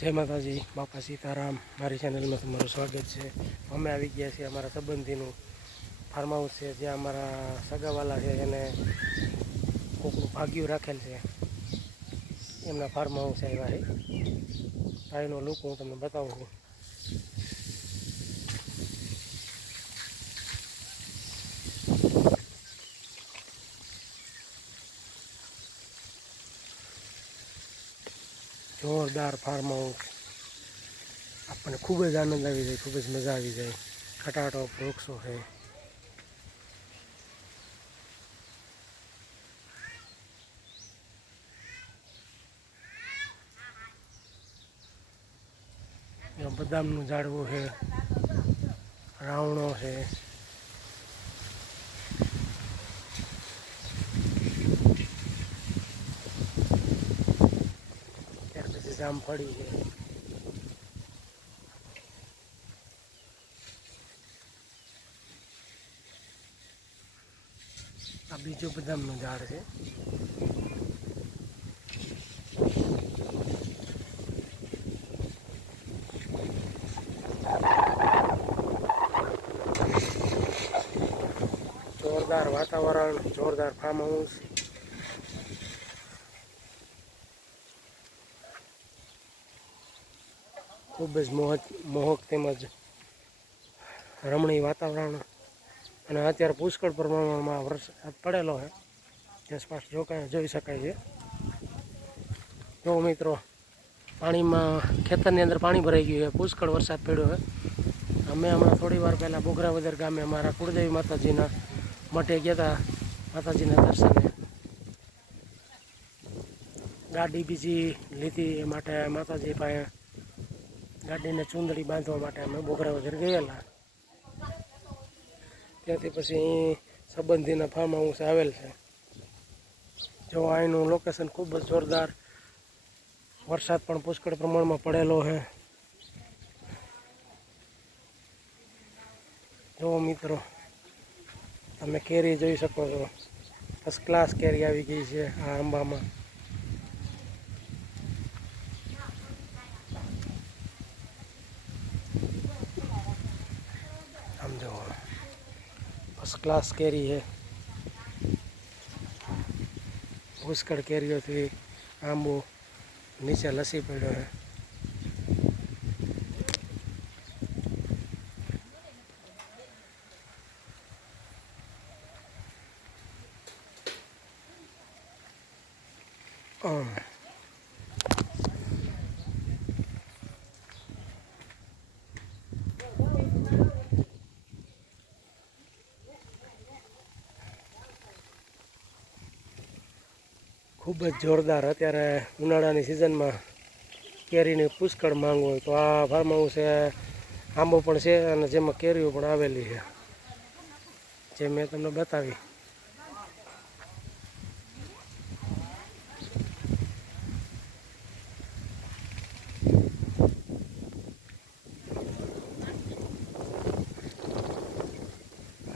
જય માતાજી, બાપા સીતારામ, મારી ચેનલમાં તમારું સ્વાગત છે. અમે આવી ગયા છીએ અમારા સંબંધીનું ફાર્મ હાઉસ છે, જ્યાં અમારા સગાવાલા છે, એને કોકનું ભાગ્યું રાખેલ છે. એમના ફાર્મ હાઉસ આવ્યા છે. ભાઈનો લુક હું તમને બતાવું છું. જોરદાર ફાર્મ હાઉસ આપણને ખૂબ જ આનંદ આવી જાય, ખૂબ જ મજા આવી જાય. કટાટો વૃક્ષો છે. બદામનું ઝાડવું છે, રાવણો છે ત્યાર પછી જામફળી છે આ બીજું બદામનું ઝાડ છે. જોરદાર વાતાવરણ જોરદાર ફાર્મ હાઉસ ખૂબ જ મોહક મોહક તેમજ રમણીય વાતાવરણ. અને અત્યારે પુષ્કળ પ્રમાણમાં વરસાદ પડેલો છે. આસપાસ જોકાય જોઈ શકાય છે. જો મિત્રો, પાણીમાં, ખેતરની અંદર પાણી ભરાઈ ગયું છે. પુષ્કળ વરસાદ પડ્યો છે. અમે હમણાં થોડી વાર પહેલાં બોગરાવદર ગામે અમારા કુળદેવી માતાજીના મઠે ગયા હતા. માતાજીના દર્શને ગાડી બીજી લીધી એ માટે માતાજી પાસે ગાડીને ચૂંદડી બાંધવા માટે અમે બોગરાવદર ગયેલા. ત્યાંથી પછી અહીં સંબંધીના ફાર્મ હાઉસ આવેલ છે. જો અહીંનું લોકેશન ખૂબ જ જોરદાર, વરસાદ પણ પુષ્કળ પ્રમાણમાં પડેલો છે. જુઓ મિત્રો, તમે કેરી જોઈ શકો છો. ફર્સ્ટ ક્લાસ કેરી આવી ગઈ છે આ આંબામાં આમ જુઓ ફર્સ્ટ ક્લાસ કેરી છે પુષ્કળ કેરીઓથી આંબો નીચે લસી પડ્યો છે આમ ખૂબ જ જોરદાર. અત્યારે ઉનાળાની સિઝનમાં કેરીની પુષ્કળ માંગ હોય તો આ ફાર્મ હાઉસ આંબો પણ છે અને જેમાં કેરીઓ પણ આવેલી છે. જે મેં તમને બતાવી.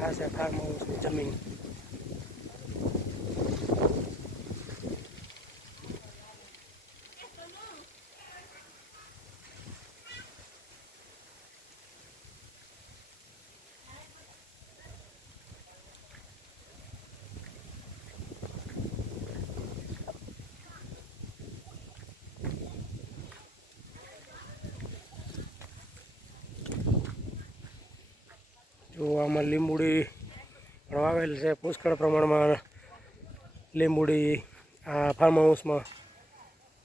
આ છે ફાર્મ હાઉસની જમીન. જો આમાં લીંબુડી પણ વાવેલ છે, પુષ્કળ પ્રમાણમાં લીંબુડી આ ફાર્મ હાઉસમાં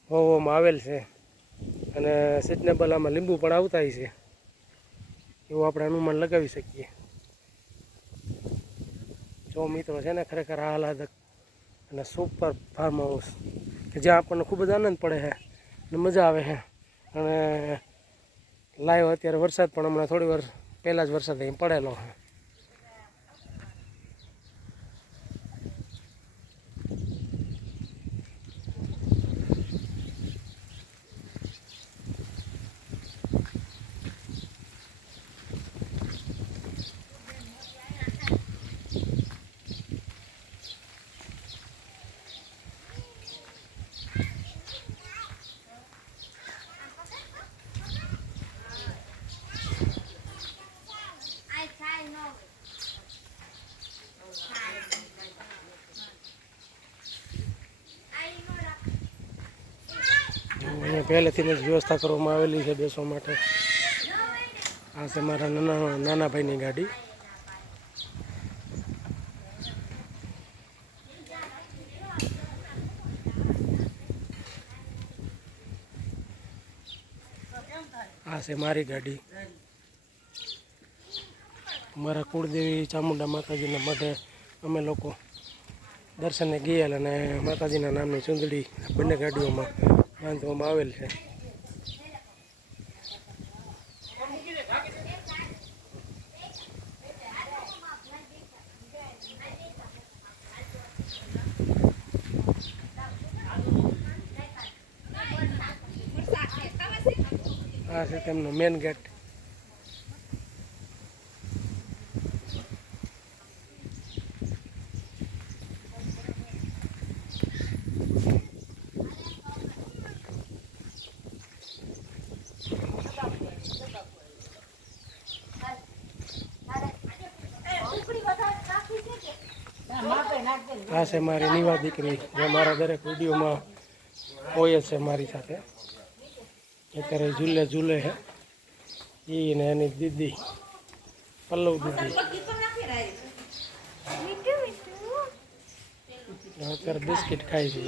વાવવામાં આવેલ છે. અને સિઝનેબલ આમાં લીંબુ પણ આવતા છે. એવું આપણે અનુમાન લગાવી શકીએ. જો મિત્રો છે ને ખરેખર આહલાદક અને સુપર ફાર્મ હાઉસ કે જ્યાં આપણને ખૂબ જ આનંદ પડે છે અને મજા આવે છે. અને લાઈવ અત્યારે વરસાદ પણ હમણાં થોડી વાર પહેલાં જ વરસાદ અહીં પડેલો પહેલેથી જ વ્યવસ્થા કરવામાં આવેલી છે બેસવા માટે. આ છે મારા નાના નાના ભાઈની ગાડી. આ છે મારી ગાડી. મારા કુળદેવી ચામુંડા માતાજીના માટે અમે લોકો દર્શને ગયેલ અને માતાજીના નામની ચૂંદડી બંને ગાડીઓમાં બાંધવામાં આવેલ છે. આ છે તેમનો મેન ગેટ આ છે મારી નિવા દીકરી, જે મારા દરેક વિડીયોમાં હોય છે મારી સાથે. અત્યારે ઝૂલે ઝૂલે છે. એ એની દીદી, પલ્લવ દીદી. અત્યારે બિસ્કિટ ખાઈ છે.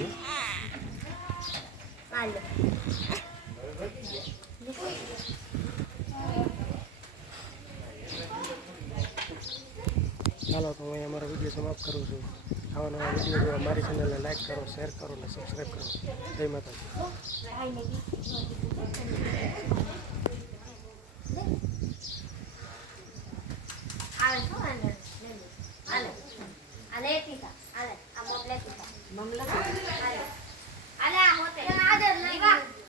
ચાલો તો હું અહીંયા મારો વીડિયો સમાપ્ત કરું છું. આવા નવા વીડિયો જોવા મારી ચેનલને લાઈક કરો શેર કરો અને સબસ્ક્રાઈબ કરો. જય માતાજી.